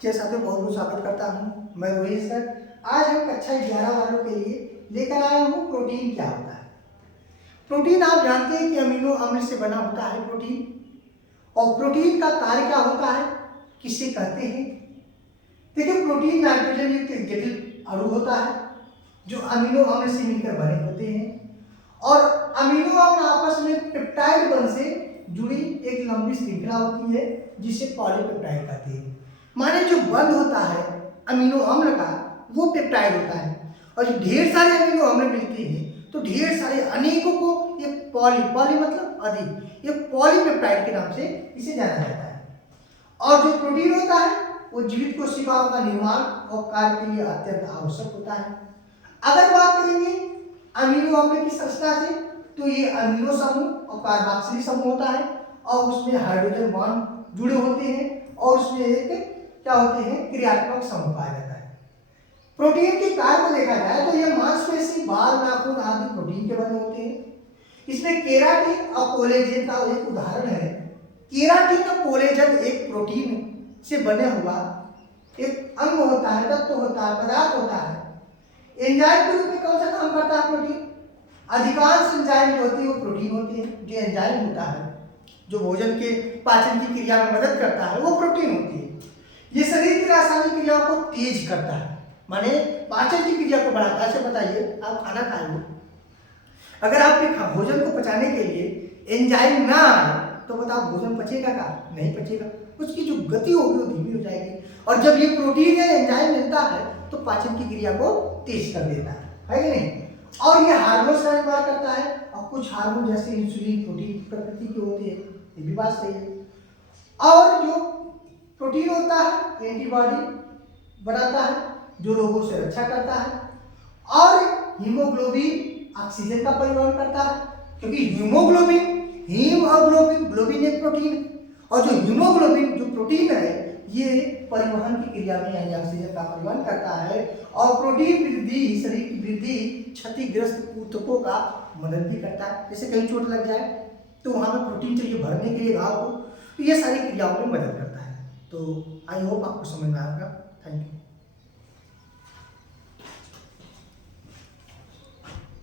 जय साथियों, बहुत बहुत स्वागत करता हूँ। मैं रोहित सर। आज हम कक्षा 11 वालों के लिए लेकर आया हूँ प्रोटीन क्या होता है। प्रोटीन आप जानते हैं कि अमीनो अम्ल से बना होता है प्रोटीन। और प्रोटीन का कार्य क्या होता है, किसे कहते हैं। देखिए, प्रोटीन नाइट्रोजन युक्त एक जटिल अणु होता है जो अमीनो अम्ल से मिलकर बने होते हैं। और अमीनो अम्ल आपस में पेप्टाइड बंध से जुड़ी एक लंबी श्रृंखला होती है जिसे पॉलीपेप्टाइड कहते हैं। माने जो बंध होता है अमीनो अम्ल का वो पेप्टाइड होता है। और जो ढेर सारे अमीनो अम्ल मिलते हैं तो ढेर सारे अनेकों को ये पॉली मतलब अधिक, ये पॉलीपेप्टाइड के नाम से इसे जाना जाता है। और जो प्रोटीन होता है वो जीवित कोशिकाओं का निर्माण और कार्य के लिए अत्यंत आवश्यक होता है। अगर बात करेंगे अमीनो अम्ल की संरचना से तो ये अमीनो समूह और कार्बोक्सिलिक समूह होता है और उसमें हाइड्रोजन बॉन्ड जुड़े होते हैं और उसमें एक क्या होते हैं क्रियात्मक समूह पाया जाता है। प्रोटीन के कार्य को देखा जाए तो ये मांसपेशी, बाल, नाखून आदि प्रोटीन के बने होते हैं। इसमें केराटिन और कोलेजन का एक उदाहरण है। केराटिन और कोलेजन एक प्रोटीन से बने हुआ एक अंग होता है, तत्व होता है, पदार्थ होता है। एंजाइम के रूप में कौन सा काम करता है प्रोटीन? अधिकांश एंजाइम जो होती है वो प्रोटीन होती है। जो एंजाइम होता है जो भोजन के पाचन की क्रिया में मदद करता है वो प्रोटीन होती है। ये शरीर की रासायनिक क्रियाओं को तेज करता है, माने पाचन की क्रिया को बढ़ाता है। ऐसे बताइए, आप खाना खाए हो, अगर आपके भोजन को पचाने के लिए एंजाइम ना आए तो बताओ भोजन पचेगा का? नहीं पचेगा। उसकी जो गति होगी वो धीमी हो जाएगी। और जब ये प्रोटीन या एंजाइम मिलता है तो पाचन की क्रिया को तेज कर देता है कि नहीं। और ये हार्मोन का निर्माण करता है और कुछ हार्मोन जैसे इंसुलिन प्रोटीन प्रकृति के होते हैं, ये भी बात सही है। और जो प्रोटीन होता है एंटीबॉडी बनाता है जो रोगों से रक्षा करता है। और हीमोग्लोबिन ऑक्सीजन का परिवहन करता है, क्योंकि हीम और ग्लोबिन एक प्रोटीन है। और जो हीमोग्लोबिन जो प्रोटीन है ये परिवहन की क्रिया में यानी ऑक्सीजन का परिवहन करता है। और प्रोटीन वृद्धि, शरीर की वृद्धि, क्षतिग्रस्त ऊतकों का मदद भी करता है। जैसे कहीं चोट लग जाए तो वहां पर प्रोटीन चाहिए भरने के लिए घाव को, तो ये सारी क्रियाओं में मदद करता है। तो आई होप आपको समझ में आएगा। Thank you.